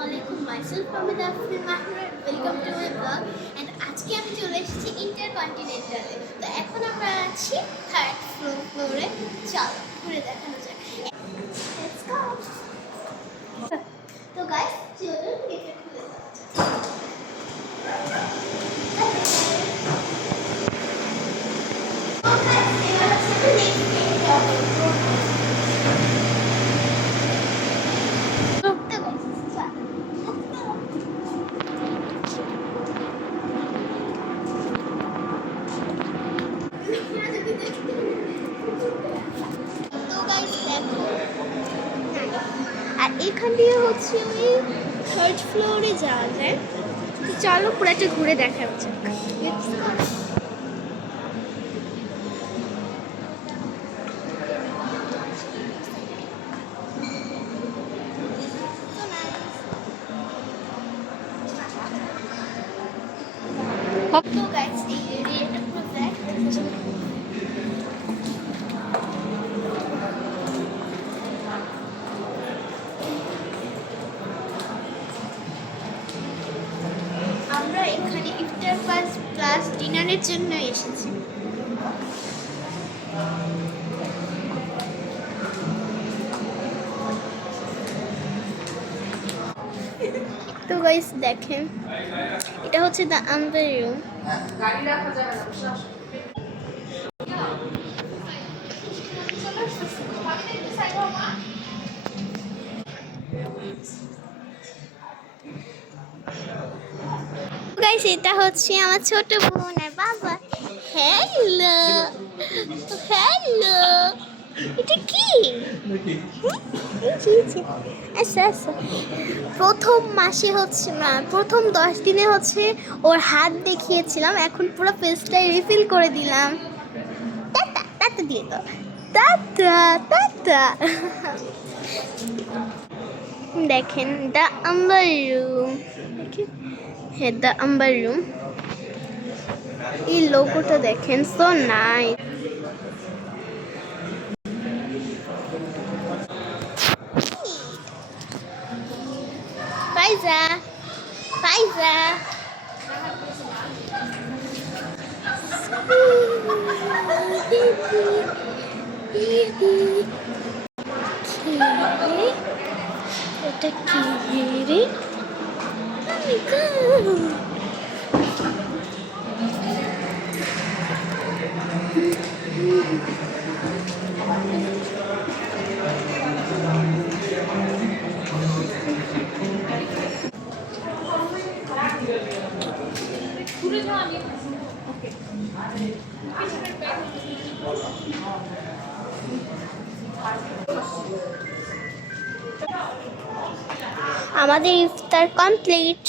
Assalamualaikum, myself Hamida Afrin Mahmoud. Welcome to my blog. And আজকে আমি চলে এসেছি ইন্টারকন্টিনেন্টালে। তো এখন আমরা আছি থার্ড ফ্লোরে। চলো ঘুরে দেখানো যাক। Let's go. তো গাইস চলুন গেটটা খুলে দেওয়া যাক। তো গাইস এবার হচ্ছে নেক্সট আর এখান দিয়ে হচ্ছে ওই থার্ড ফ্লোরে যাওয়া যায়। তো চলো পুরোটা ঘুরে দেখা যাক। তো গাইস এই এরিয়াটা পুরো ব্ল্যাক। আমরা এখানে ইফতার প্লাস ডিনারের জন্য এসেছি। তো গাইস দেখেন, এটা হচ্ছে দ্য আম্বার রুম। গাইস এটা হচ্ছে আমার ছোট বোন আর বাবা। হ্যালো হ্যালো, এটা কি? আচ্ছা আচ্ছা, প্রথম মাসে হচ্ছে না, প্রথম 10 দিনে হচ্ছে ওর হাত দেখিয়েছিলাম, এখন পুরো ফেসটাই রিফিল করে দিলাম। টাটা টাটা দিয়ে দাও, টাটা টাটা। দেখেন দ্য আম্বার রুম, হ্যাঁ দ্য আম্বার রুম। এই লোগোটা দেখেন, সো নাইস। ফাইজা ফাইজা এটা কি রে? আমাদের ইফতার কমপ্লিট।